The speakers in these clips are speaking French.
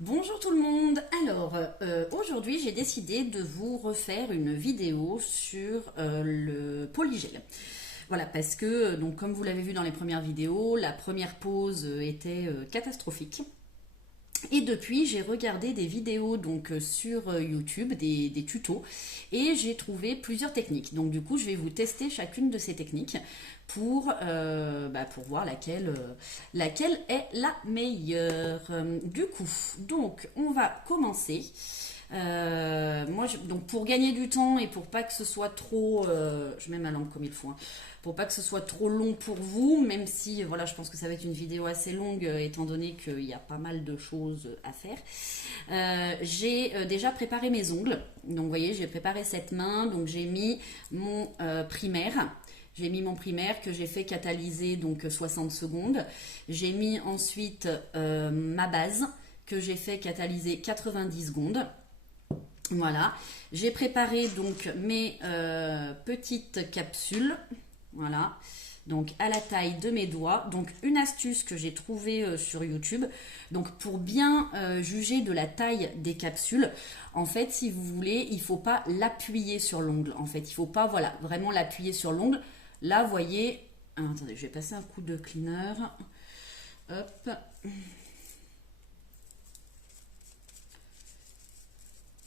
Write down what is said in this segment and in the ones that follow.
Bonjour tout le monde. Alors, aujourd'hui, j'ai décidé de vous refaire une vidéo sur le polygel. Voilà, parce que, donc, comme vous l'avez vu dans les premières vidéos, la première pause était catastrophique. Et depuis, j'ai regardé des vidéos donc sur YouTube, des tutos, et j'ai trouvé plusieurs techniques. Donc du coup, je vais vous tester chacune de ces techniques pour voir laquelle est la meilleure. Du coup, donc on va commencer. Donc pour gagner du temps et pour pas que ce soit trop, je mets ma langue comme il faut, hein, pour pas que ce soit trop long pour vous, même si voilà, je pense que ça va être une vidéo assez longue étant donné qu'il y a pas mal de choses à faire. J'ai déjà préparé mes ongles, donc vous voyez, j'ai préparé cette main, donc j'ai mis mon primaire. J'ai mis mon primaire que j'ai fait catalyser donc 60 secondes. J'ai mis ensuite ma base que j'ai fait catalyser 90 secondes. Voilà, j'ai préparé donc mes petites capsules, voilà, donc à la taille de mes doigts. Donc une astuce que j'ai trouvée sur YouTube, donc pour bien juger de la taille des capsules, en fait si vous voulez, il ne faut pas l'appuyer sur l'ongle, en fait, il ne faut pas voilà, vraiment l'appuyer sur l'ongle. Là, vous voyez, attendez, je vais passer un coup de cleaner, hop.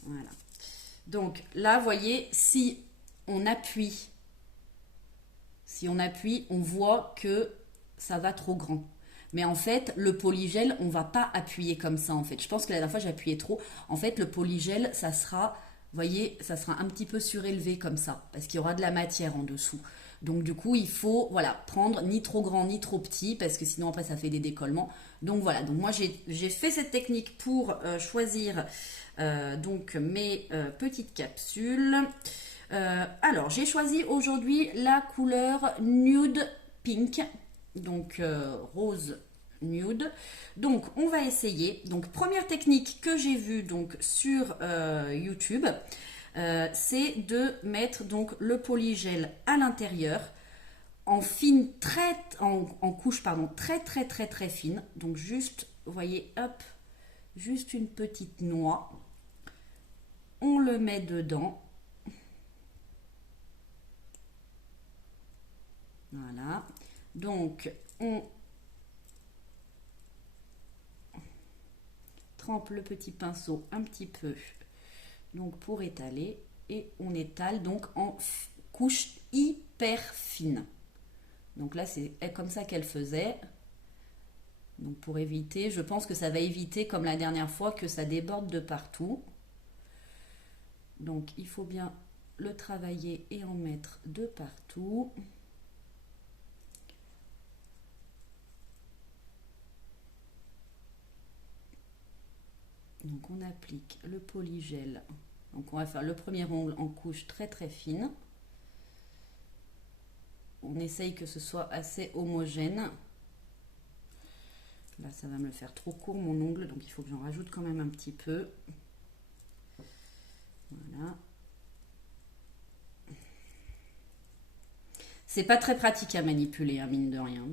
Voilà. Donc là, vous voyez, si on appuie, on voit que ça va trop grand. Mais en fait, le polygel, on ne va pas appuyer comme ça en fait. Je pense que la dernière fois, j'ai appuyé trop. En fait, le polygel, ça sera, vous voyez, ça sera un petit peu surélevé comme ça, parce qu'il y aura de la matière en dessous. Donc du coup, il faut voilà, prendre ni trop grand ni trop petit, parce que sinon après, ça fait des décollements. Donc voilà, donc moi, j'ai fait cette technique pour choisir donc mes petites capsules. Alors, j'ai choisi aujourd'hui la couleur nude pink, donc rose nude. Donc, on va essayer. Donc, première technique que j'ai vue donc sur YouTube, c'est de mettre donc le polygel à l'intérieur en fine, en couche pardon, très très très très fine. Donc, juste, vous voyez, hop, juste une petite noix. On le met dedans. Voilà. Donc, on trempe le petit pinceau un petit peu donc pour étaler et on étale donc en couche hyper fine. Donc là, c'est comme ça qu'elle faisait. Donc pour éviter, je pense que ça va éviter comme la dernière fois que ça déborde de partout. Donc il faut bien le travailler et en mettre de partout. Donc on applique le polygel. Donc on va faire le premier ongle en couche très très fine. On essaye que ce soit assez homogène. Là ça va me le faire trop court mon ongle, donc il faut que j'en rajoute quand même un petit peu. Voilà. C'est pas très pratique à manipuler, hein, mine de rien.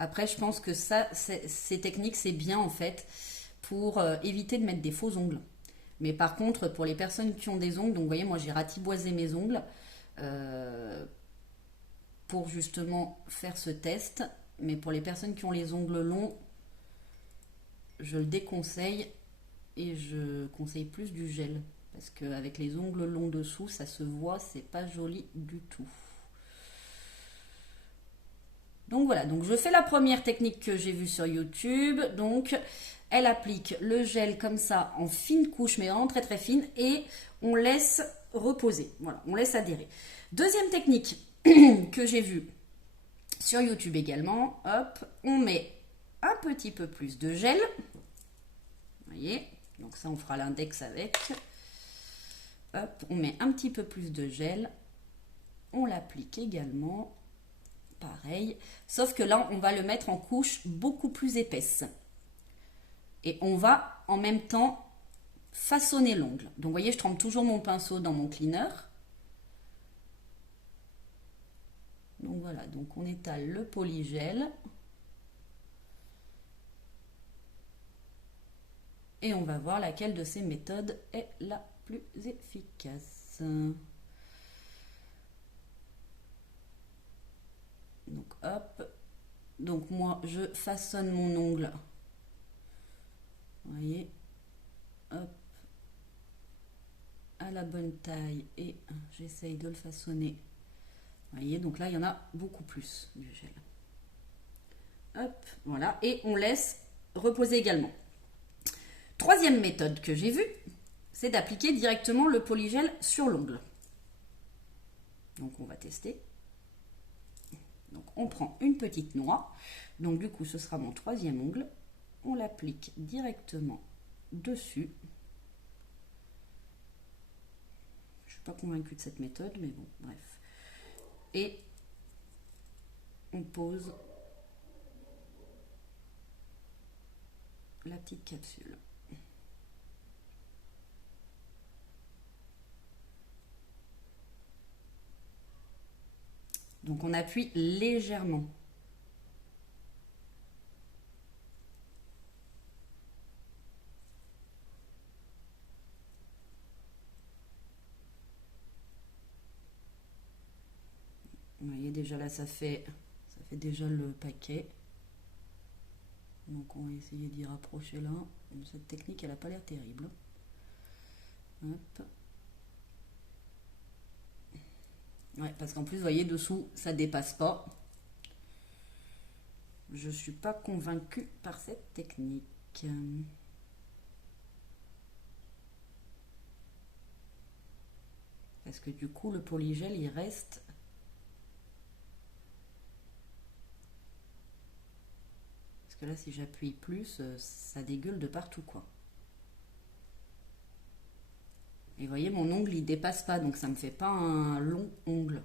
Après, je pense que ça, ces techniques, c'est bien en fait pour éviter de mettre des faux ongles. Mais par contre, pour les personnes qui ont des ongles, donc vous voyez, moi j'ai ratiboisé mes ongles euh, pour justement faire ce test. Mais pour les personnes qui ont les ongles longs, je le déconseille et je conseille plus du gel. Parce qu'avec les ongles longs dessous, ça se voit, c'est pas joli du tout. Donc voilà, donc je fais la première technique que j'ai vue sur YouTube. Donc elle applique le gel comme ça en fine couche, mais vraiment très très fine, et on laisse reposer. Voilà, on laisse adhérer. Deuxième technique que j'ai vue sur YouTube également, hop, on met un petit peu plus de gel. Vous voyez, donc ça on fera l'index avec. Hop, on met un petit peu plus de gel. On l'applique également. Pareil, sauf que là, on va le mettre en couche beaucoup plus épaisse. Et on va en même temps façonner l'ongle. Donc, vous voyez, je trempe toujours mon pinceau dans mon cleaner. Donc voilà, donc on étale le polygel. Et on va voir laquelle de ces méthodes est la plus efficace. Donc hop. Donc moi je façonne mon ongle. Vous voyez. Hop. À la bonne taille. Et j'essaye de le façonner. Vous voyez, donc là il y en a beaucoup plus du gel. Hop, voilà. Et on laisse reposer également. Troisième méthode que j'ai vue, c'est d'appliquer directement le polygel sur l'ongle. Donc on va tester. Donc on prend une petite noix. Donc du coup ce sera mon troisième ongle. On l'applique directement dessus. Je ne suis pas convaincue de cette méthode, mais bon, bref. Et on pose la petite capsule. Donc on appuie légèrement. Vous voyez déjà là ça fait déjà le paquet. Donc on va essayer d'y rapprocher là. Cette technique elle n'a pas l'air terrible. Hop. Ouais, parce qu'en plus, vous voyez, dessous, ça dépasse pas. Je suis pas convaincue par cette technique. Parce que du coup, le polygel, il reste... Parce que là, si j'appuie plus, ça dégueule de partout, quoi. Et vous voyez, mon ongle, il dépasse pas, donc ça me fait pas un long ongle.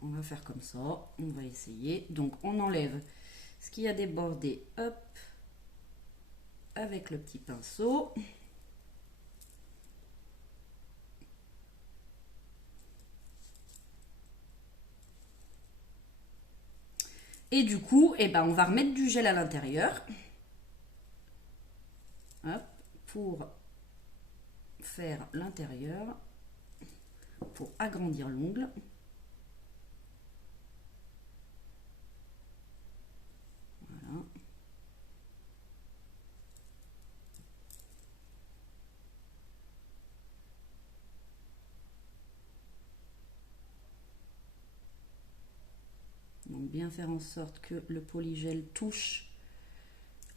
On va faire comme ça, on va essayer. Donc, on enlève ce qui a débordé, hop, avec le petit pinceau. Et du coup, eh ben, on va remettre du gel à l'intérieur. Hop, pour faire l'intérieur, pour agrandir l'ongle. Voilà. Donc bien faire en sorte que le polygel touche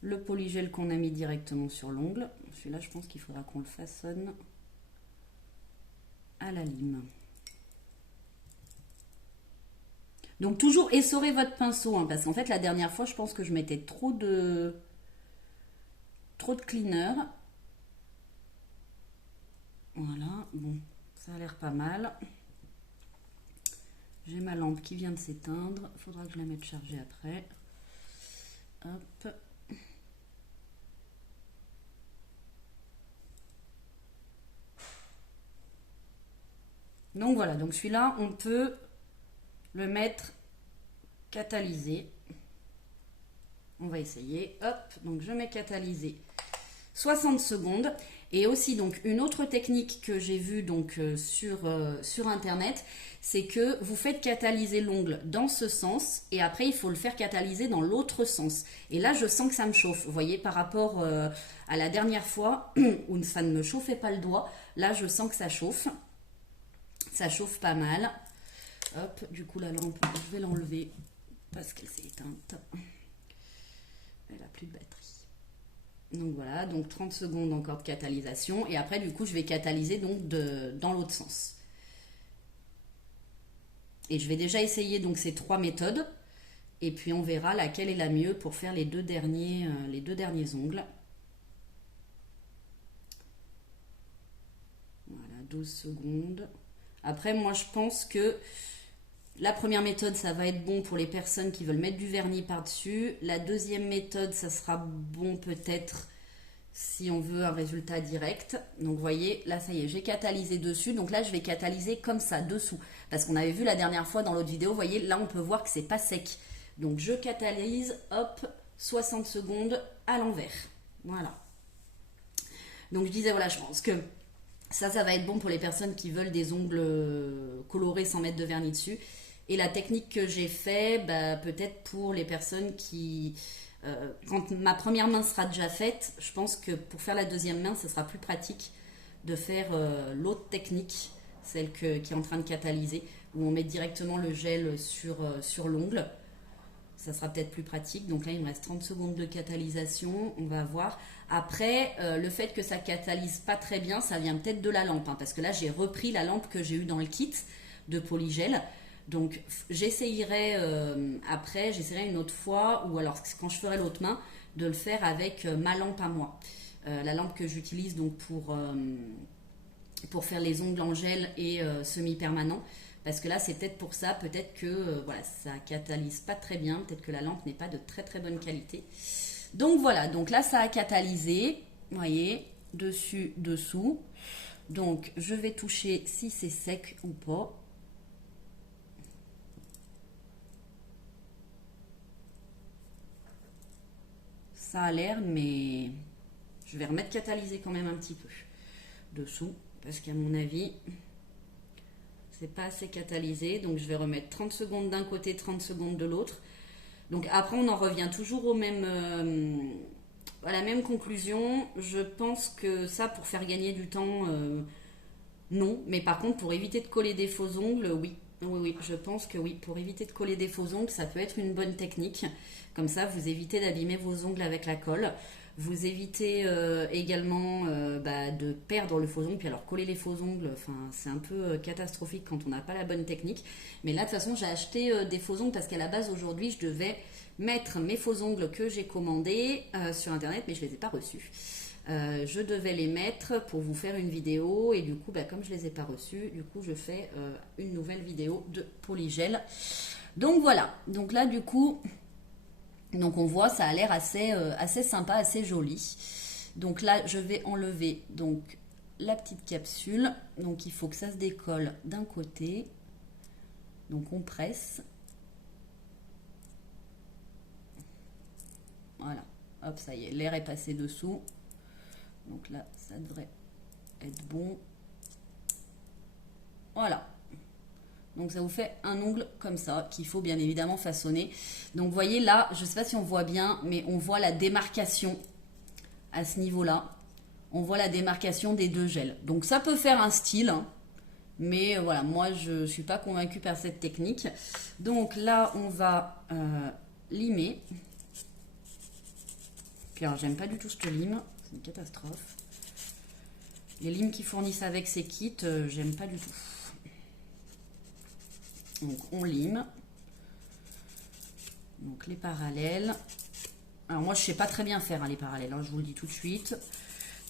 le polygel qu'on a mis directement sur l'ongle. Celui-là, je pense qu'il faudra qu'on le façonne à la lime. Donc toujours essorez votre pinceau, hein, parce qu'en fait la dernière fois je pense que je mettais trop de cleaner. Voilà, bon, ça a l'air pas mal. J'ai ma lampe qui vient de s'éteindre, il faudra que je la mette chargée après. Hop. Donc voilà, donc celui-là on peut le mettre catalysé. On va essayer. Hop, donc je mets catalysé 60 secondes. Et aussi donc une autre technique que j'ai vue donc sur internet, c'est que vous faites catalyser l'ongle dans ce sens et après il faut le faire catalyser dans l'autre sens. Et là je sens que ça me chauffe. Vous voyez, par rapport à la dernière fois où ça ne me chauffait pas le doigt, là je sens que ça chauffe. Ça chauffe pas mal. Hop, du coup la lampe, je vais l'enlever parce qu'elle s'est éteinte. Elle a plus de batterie. Donc voilà, donc 30 secondes encore de catalysation. Et après, du coup, je vais catalyser donc dans l'autre sens. Et je vais déjà essayer donc ces trois méthodes. Et puis on verra laquelle est la mieux pour faire les deux derniers ongles. Voilà, 12 secondes. Après, moi, je pense que la première méthode, ça va être bon pour les personnes qui veulent mettre du vernis par-dessus. La deuxième méthode, ça sera bon peut-être si on veut un résultat direct. Donc, vous voyez, là, ça y est, j'ai catalysé dessus. Donc là, je vais catalyser comme ça, dessous. Parce qu'on avait vu la dernière fois dans l'autre vidéo, vous voyez, là on peut voir que c'est pas sec. Donc je catalyse, hop, 60 secondes à l'envers. Voilà. Donc je disais, voilà, je pense que ça va être bon pour les personnes qui veulent des ongles colorés sans mettre de vernis dessus. Et la technique que j'ai fait, bah, peut-être pour les personnes qui... quand ma première main sera déjà faite, je pense que pour faire la deuxième main, ce sera plus pratique de faire l'autre technique, celle qui est en train de catalyser, où on met directement le gel sur l'ongle. Ça sera peut-être plus pratique. Donc là, il me reste 30 secondes de catalysation. On va voir. Après, le fait que ça catalyse pas très bien, ça vient peut-être de la lampe. Hein, parce que là, j'ai repris la lampe que j'ai eue dans le kit de polygel. Donc, j'essayerai après, j'essaierai une autre fois, ou alors quand je ferai l'autre main, de le faire avec ma lampe à moi. La lampe que j'utilise donc pour faire les ongles en gel et semi-permanent. Parce que là, c'est peut-être pour ça, peut-être que voilà, ça catalyse pas très bien, peut-être que la lampe n'est pas de très très bonne qualité. Donc voilà, donc là, ça a catalysé, vous voyez, dessus, dessous. Donc, je vais toucher si c'est sec ou pas. Ça a l'air, mais je vais remettre catalysé quand même un petit peu dessous, parce qu'à mon avis... c'est pas assez catalysé, donc je vais remettre 30 secondes d'un côté, 30 secondes de l'autre. Donc après, on en revient toujours à la même conclusion. Je pense que ça, pour faire gagner du temps, non. Mais par contre, pour éviter de coller des faux ongles, oui. Oui, oui, je pense que oui. Pour éviter de coller des faux ongles, ça peut être une bonne technique. Comme ça, vous évitez d'abîmer vos ongles avec la colle. Vous évitez également de perdre le faux ongle. Puis alors, coller les faux ongles, c'est un peu catastrophique quand on n'a pas la bonne technique. Mais là, de toute façon, j'ai acheté des faux ongles parce qu'à la base, aujourd'hui, je devais mettre mes faux ongles que j'ai commandés sur Internet, mais je ne les ai pas reçus. Je devais les mettre pour vous faire une vidéo et du coup, comme je ne les ai pas reçus, du coup, je fais une nouvelle vidéo de polygel. Donc voilà, donc là, du coup... donc on voit, ça a l'air assez sympa, assez joli. Donc là, je vais enlever donc, la petite capsule. Donc il faut que ça se décolle d'un côté. Donc on presse. Voilà, hop, ça y est, l'air est passé dessous. Donc là, ça devrait être bon. Voilà. Donc ça vous fait un ongle comme ça, qu'il faut bien évidemment façonner. Donc vous voyez là, je ne sais pas si on voit bien, mais on voit la démarcation à ce niveau-là. On voit la démarcation des deux gels. Donc ça peut faire un style, hein, mais voilà, moi je ne suis pas convaincue par cette technique. Donc là, on va limer. Puis alors, j'aime pas du tout ce lime, c'est une catastrophe. Les limes qu'ils fournissent avec ces kits, j'aime pas du tout. Donc on lime. Donc les parallèles. Alors moi je sais pas très bien faire les parallèles, hein, je vous le dis tout de suite.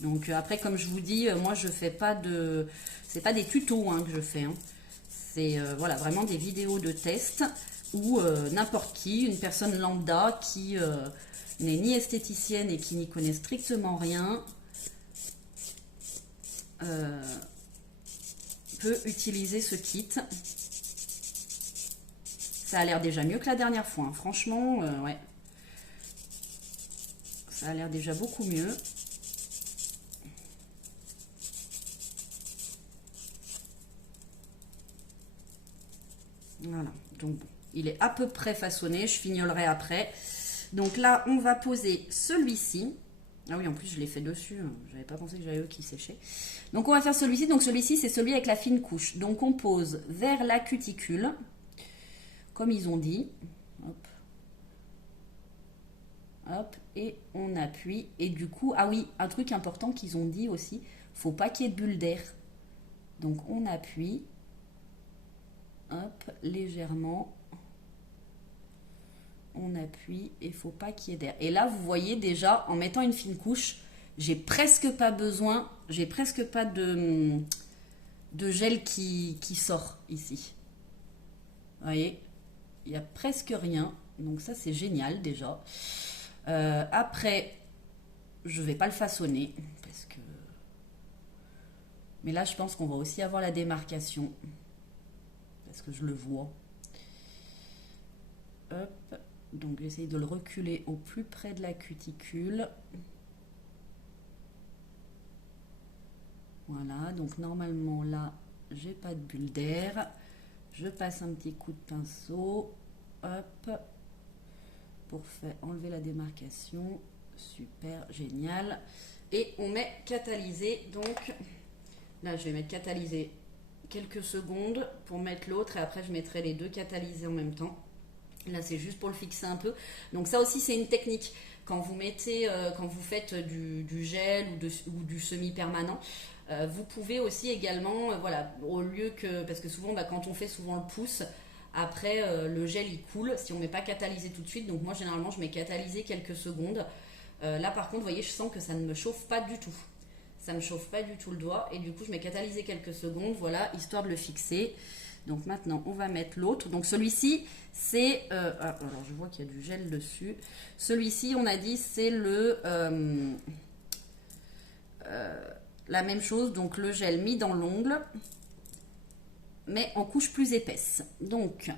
Donc après comme je vous dis, moi je fais pas de... c'est pas des tutos que je fais. Hein. C'est voilà, vraiment des vidéos de test où n'importe qui, une personne lambda qui n'est ni esthéticienne et qui n'y connaît strictement rien, peut utiliser ce kit. Ça a l'air déjà mieux que la dernière fois. Hein. Franchement, ouais. Ça a l'air déjà beaucoup mieux. Voilà. Donc, bon, il est à peu près façonné. Je fignolerai après. Donc là, on va poser celui-ci. Ah oui, en plus, je l'ai fait dessus. Hein. Je n'avais pas pensé que j'avais eux qui séchaient. Donc, on va faire celui-ci. Donc, celui-ci, c'est celui avec la fine couche. Donc, on pose vers la cuticule. Comme ils ont dit, hop, hop, et on appuie. Et du coup, ah oui, un truc important qu'ils ont dit aussi, faut pas qu'il y ait de bulles d'air. Donc on appuie, hop, légèrement, on appuie et faut pas qu'il y ait d'air. Et là, vous voyez déjà, en mettant une fine couche, j'ai presque pas besoin, j'ai presque pas de gel qui sort ici. Vous voyez ? Il n'y a presque rien, donc ça c'est génial déjà. Après, je ne vais pas le façonner, parce que... mais là je pense qu'on va aussi avoir la démarcation. parce que je le vois. Hop, donc j'essaye de le reculer au plus près de la cuticule. Voilà, donc normalement là, j'ai pas de bulle d'air. Je passe un petit coup de pinceau, hop, pour faire enlever la démarcation. Super, génial. Et on met catalysé, donc là je vais mettre catalysé quelques secondes pour mettre l'autre et après je mettrai les deux catalysés en même temps. Là c'est juste pour le fixer un peu. Donc ça aussi c'est une technique. Quand vous mettez, quand vous faites du gel ou du semi-permanent, vous pouvez aussi également, voilà, au lieu que, parce que souvent quand on fait souvent le pouce, après le gel il coule si on ne met pas catalysé tout de suite. Donc moi généralement je mets catalysé quelques secondes. Là par contre vous voyez je sens que ça ne me chauffe pas du tout. Ça ne me chauffe pas du tout le doigt et du coup je mets catalysé quelques secondes, voilà, histoire de le fixer. Donc maintenant on va mettre l'autre. Donc celui-ci c'est, alors je vois qu'il y a du gel dessus. Celui-ci on a dit c'est la même chose, donc le gel mis dans l'ongle mais en couche plus épaisse. Donc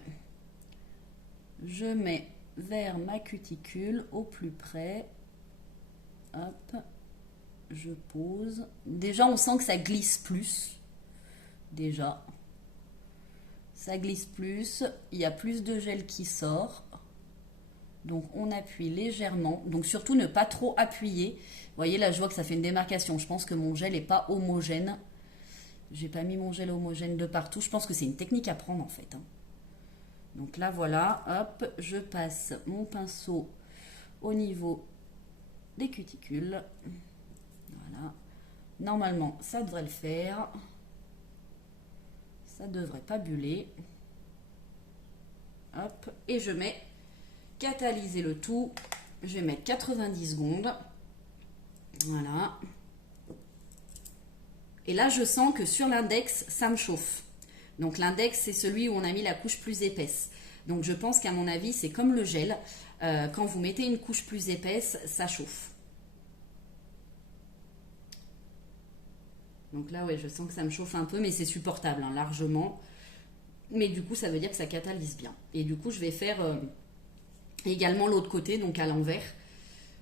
je mets vers ma cuticule au plus près. Hop, je pose. Déjà on sent que ça glisse plus. Déjà ça glisse plus, il y a plus de gel qui sort. Donc on appuie légèrement, donc surtout ne pas trop appuyer. Vous voyez là je vois que ça fait une démarcation, je pense que mon gel n'est pas homogène. J'ai pas mis mon gel homogène de partout, je pense que c'est une technique à prendre en fait. Donc là voilà, hop, je passe mon pinceau au niveau des cuticules. Voilà, normalement ça devrait le faire. Ça devrait pas buller. Hop, et je mets catalyser le tout. Je vais mettre 90 secondes. Voilà. Et là, je sens que sur l'index, ça me chauffe. Donc l'index, c'est celui où on a mis la couche plus épaisse. Donc je pense qu'à mon avis, c'est comme le gel. Quand vous mettez une couche plus épaisse, ça chauffe. Donc là, ouais, je sens que ça me chauffe un peu, mais c'est supportable, hein, largement. Mais du coup, ça veut dire que ça catalyse bien. Et du coup, je vais faire également l'autre côté, donc à l'envers.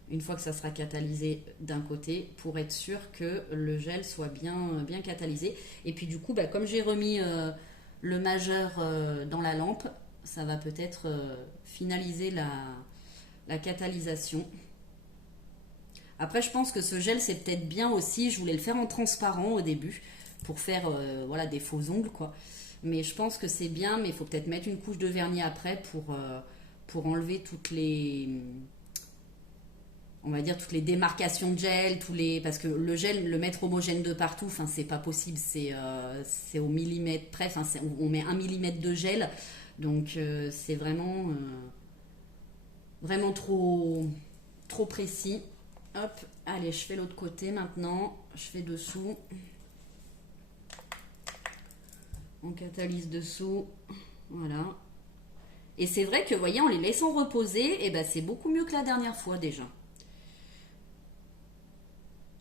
Une fois que ça sera catalysé d'un côté, pour être sûr que le gel soit bien catalysé. Et puis du coup, comme j'ai remis le majeur dans la lampe, ça va peut-être finaliser la catalysation. Après, je pense que ce gel, c'est peut-être bien aussi. Je voulais le faire en transparent au début pour faire voilà, des faux ongles, quoi. Mais je pense que c'est bien, mais il faut peut-être mettre une couche de vernis après pour enlever toutes les, on va dire, toutes les démarcations de gel, parce que le gel, le mettre homogène de partout, enfin, c'est pas possible. C'est au millimètre près. Enfin, on met 1 millimètre de gel, donc c'est vraiment trop précis. Hop, allez, je fais l'autre côté maintenant. Je fais dessous. On catalyse dessous. Voilà. Et c'est vrai que, vous voyez, en les laissant reposer, eh ben, c'est beaucoup mieux que la dernière fois déjà.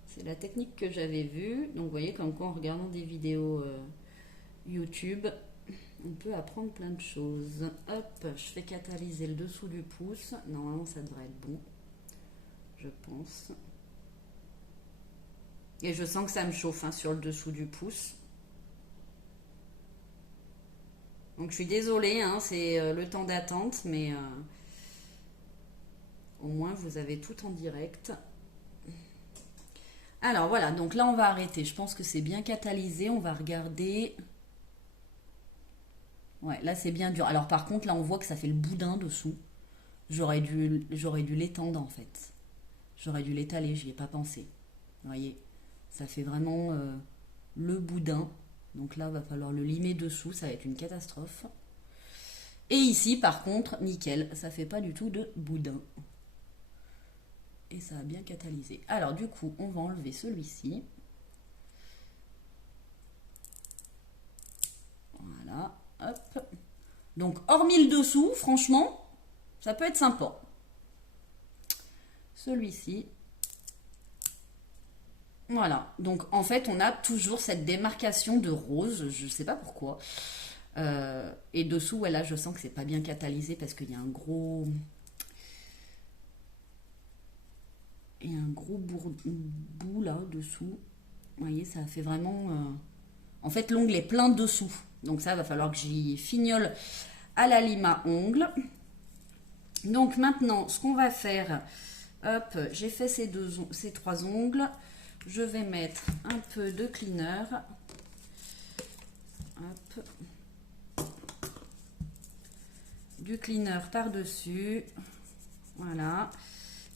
C'est la technique que j'avais vue. Donc, vous voyez, comme quoi, en regardant des vidéos YouTube, on peut apprendre plein de choses. Hop, je fais catalyser le dessous du pouce. Normalement, ça devrait être bon. Je pense. Et je sens que ça me chauffe hein, sur le dessous du pouce. Donc je suis désolée, hein, c'est le temps d'attente, mais au moins vous avez tout en direct. Alors voilà, donc là on va arrêter. Je pense que c'est bien catalysé. On va regarder. Ouais, là c'est bien dur. Alors par contre, là on voit que ça fait le boudin dessous. J'aurais dû l'étendre en fait. J'aurais dû l'étaler, j'y ai pas pensé. Vous voyez, ça fait vraiment le boudin. Donc là, il va falloir le limer dessous, ça va être une catastrophe. Et ici, par contre, nickel, ça fait pas du tout de boudin. Et ça a bien catalysé. Alors du coup, on va enlever celui-ci. Voilà, hop. Donc, hormis le dessous, franchement, ça peut être sympa. Celui-ci. Voilà, donc en fait on a toujours cette démarcation de rose, je ne sais pas pourquoi. Et dessous, ouais, là, je sens que c'est pas bien catalysé parce qu'il y a un gros... Et un gros bout là dessous. Vous voyez, ça fait vraiment. En fait, l'ongle est plein dessous. Donc, ça va falloir que j'y fignole à la lime à ongles. Donc, maintenant, ce qu'on va faire. Hop, j'ai fait ces 3 ongles. Je vais mettre un peu de cleaner. Hop. Du cleaner par-dessus. Voilà.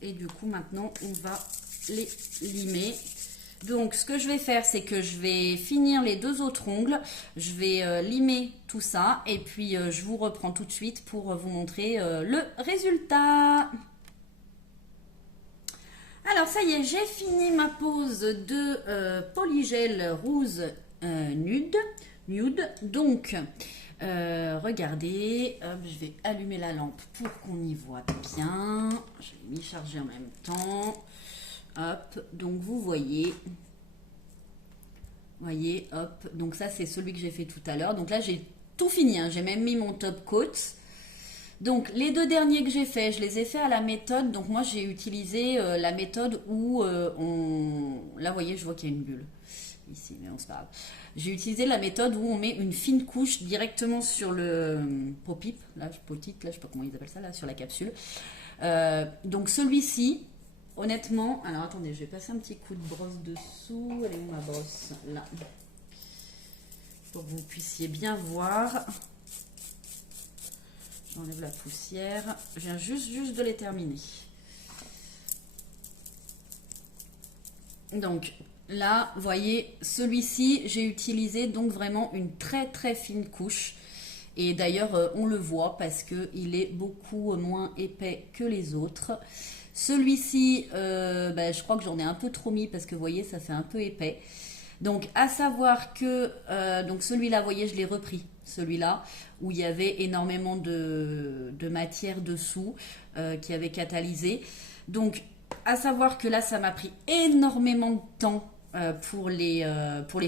Et du coup, maintenant, on va les limer. Donc, ce que je vais faire, c'est que je vais finir les 2 autres ongles. Je vais limer tout ça. Et puis, je vous reprends tout de suite pour vous montrer le résultat. Alors, ça y est, j'ai fini ma pose de polygel rose nude. Donc, regardez, hop, je vais allumer la lampe pour qu'on y voit bien. Je l'ai mis chargé en même temps. Hop, donc vous voyez, hop, donc ça c'est celui que j'ai fait tout à l'heure. Donc là j'ai tout fini, hein. J'ai même mis mon top coat. Donc les 2 derniers que j'ai fait, je les ai fait à la méthode. Donc moi j'ai utilisé la méthode où là vous voyez, je vois qu'il y a une bulle ici, mais on se parle. J'ai utilisé la méthode où on met une fine couche directement sur le pop-it, là, je sais pas comment ils appellent ça, là, sur la capsule. Donc celui-ci, honnêtement, alors attendez, je vais passer un petit coup de brosse dessous. Elle est où ma brosse? Là. Pour que vous puissiez bien voir. J'enlève la poussière. Je viens juste de les terminer. Donc là, vous voyez, celui-ci, j'ai utilisé donc vraiment une très fine couche. Et d'ailleurs, on le voit parce qu'il est beaucoup moins épais que les autres. Celui-ci, je crois que j'en ai un peu trop mis parce que vous voyez, ça fait un peu épais. Donc, à savoir que donc celui-là, vous voyez, je l'ai repris. Celui-là, où il y avait énormément de matière dessous qui avait catalysé. Donc, à savoir que là, ça m'a pris énormément de temps pour les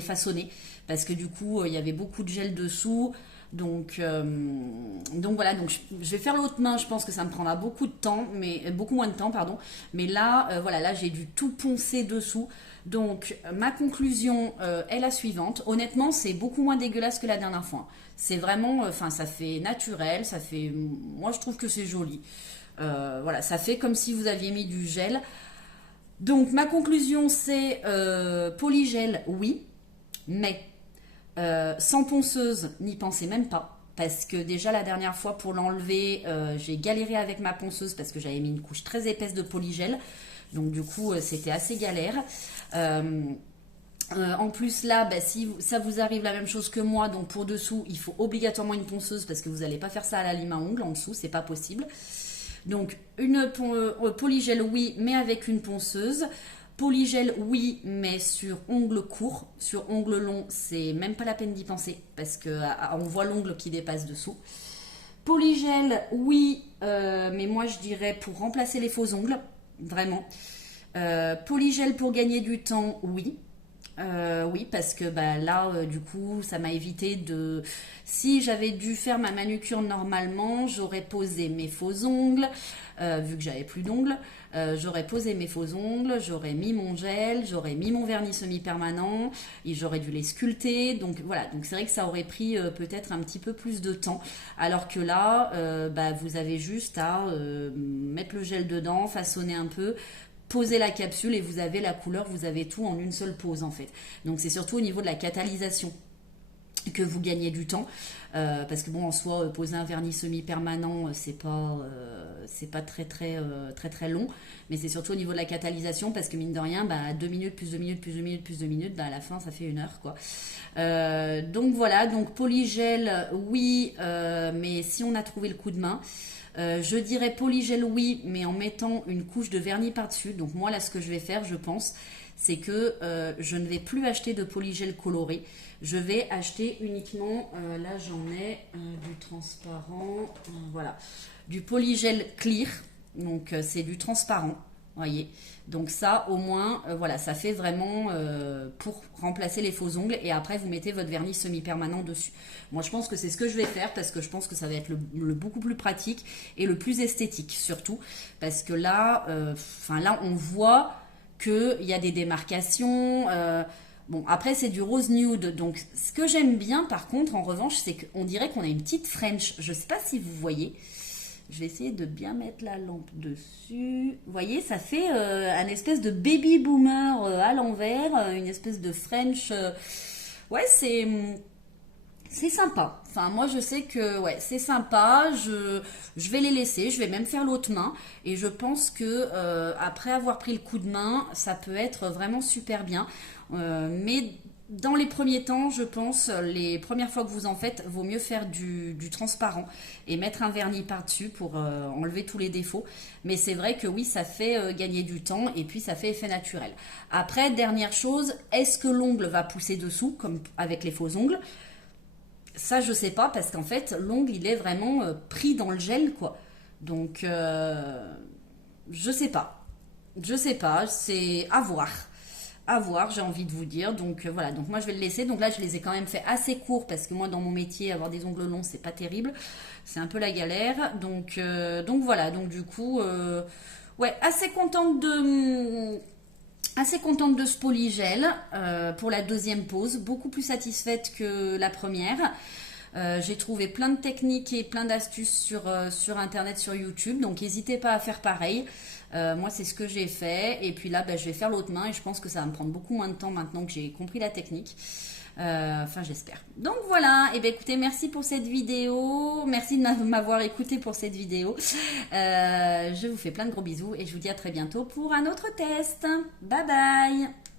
façonner. Parce que du coup, il y avait beaucoup de gel dessous. Donc voilà, donc je vais faire l'autre main, je pense que ça me prendra beaucoup de temps, mais beaucoup moins de temps, pardon. Mais là, voilà, là j'ai dû tout poncer dessous. Donc ma conclusion est la suivante. Honnêtement, c'est beaucoup moins dégueulasse que la dernière fois. C'est vraiment, enfin, ça fait naturel, ça fait, moi je trouve que c'est joli. Voilà, ça fait comme si vous aviez mis du gel. Donc ma conclusion c'est polygel, oui, mais sans ponceuse, n'y pensez même pas. Parce que déjà la dernière fois pour l'enlever, j'ai galéré avec ma ponceuse parce que j'avais mis une couche très épaisse de polygel. Donc du coup, c'était assez galère. En plus là, si ça vous arrive la même chose que moi, donc pour dessous, il faut obligatoirement une ponceuse parce que vous n'allez pas faire ça à la lime à ongles en dessous, c'est pas possible. Donc une polygel oui, mais avec une ponceuse. Polygel, oui, mais sur ongles courts. Sur ongles longs, c'est même pas la peine d'y penser parce qu'on voit l'ongle qui dépasse dessous. Polygel, oui, mais moi je dirais pour remplacer les faux ongles, vraiment. Polygel pour gagner du temps, oui. Oui, parce que là, du coup, ça m'a évité de... Si j'avais dû faire ma manucure normalement, j'aurais posé mes faux ongles, vu que j'avais plus d'ongles. J'aurais posé mes faux ongles, j'aurais mis mon gel, j'aurais mis mon vernis semi-permanent, et j'aurais dû les sculpter. Donc voilà, donc c'est vrai que ça aurait pris peut-être un petit peu plus de temps. Alors que là, vous avez juste à mettre le gel dedans, façonner un peu, poser la capsule et vous avez la couleur, vous avez tout en une seule pose en fait. Donc c'est surtout au niveau de la catalysation que vous gagnez du temps, parce que bon, en soi, poser un vernis semi-permanent, c'est pas très long, mais c'est surtout au niveau de la catalysation, parce que mine de rien, 2 minutes plus 2 minutes plus 2 minutes plus 2 minutes, à la fin ça fait 1 heure quoi. Donc voilà, donc polygel oui, mais si on a trouvé le coup de main. Je dirais polygel oui, mais en mettant une couche de vernis par-dessus. Donc moi là, ce que je vais faire, je pense, c'est que je ne vais plus acheter de polygel coloré. Je vais acheter uniquement, là j'en ai du transparent, voilà, du polygel clear. Donc c'est du transparent. Voyez. Donc ça, au moins, voilà, ça fait vraiment pour remplacer les faux ongles. Et après, vous mettez votre vernis semi-permanent dessus. Moi, je pense que c'est ce que je vais faire parce que je pense que ça va être le beaucoup plus pratique et le plus esthétique surtout. Parce que là, là, on voit qu'il y a des démarcations. Bon, après, c'est du rose nude. Donc, ce que j'aime bien, par contre, en revanche, c'est qu'on dirait qu'on a une petite French. Je ne sais pas si vous voyez. Je vais essayer de bien mettre la lampe dessus. Vous voyez, ça fait un espèce de baby boomer à l'envers, une espèce de French. Ouais, c'est sympa. Enfin, moi, je sais que ouais, c'est sympa. Je vais les laisser. Je vais même faire l'autre main. Et je pense que après avoir pris le coup de main, ça peut être vraiment super bien. Mais dans les premiers temps, je pense, les premières fois que vous en faites, vaut mieux faire du transparent et mettre un vernis par-dessus pour enlever tous les défauts. Mais c'est vrai que oui, ça fait gagner du temps et puis ça fait effet naturel. Après, dernière chose, est-ce que l'ongle va pousser dessous, comme avec les faux ongles? Ça, je sais pas, parce qu'en fait, l'ongle, il est vraiment pris dans le gel, quoi. Donc, je sais pas. Je sais pas, c'est à voir. À voir, j'ai envie de vous dire. Donc voilà, donc moi je vais le laisser. Donc là, je les ai quand même fait assez courts parce que moi, dans mon métier, avoir des ongles longs, c'est pas terrible. C'est un peu la galère. Donc voilà, donc du coup, ouais, assez contente de ce polygel pour la deuxième pause. Beaucoup plus satisfaite que la première. J'ai trouvé plein de techniques et plein d'astuces sur Internet, sur YouTube. Donc, n'hésitez pas à faire pareil. Moi, c'est ce que j'ai fait. Et puis là, je vais faire l'autre main. Et je pense que ça va me prendre beaucoup moins de temps maintenant que j'ai compris la technique. Enfin, j'espère. Donc, voilà. Et bien, écoutez, merci pour cette vidéo. Merci de m'avoir écouté pour cette vidéo. Je vous fais plein de gros bisous. Et je vous dis à très bientôt pour un autre test. Bye bye.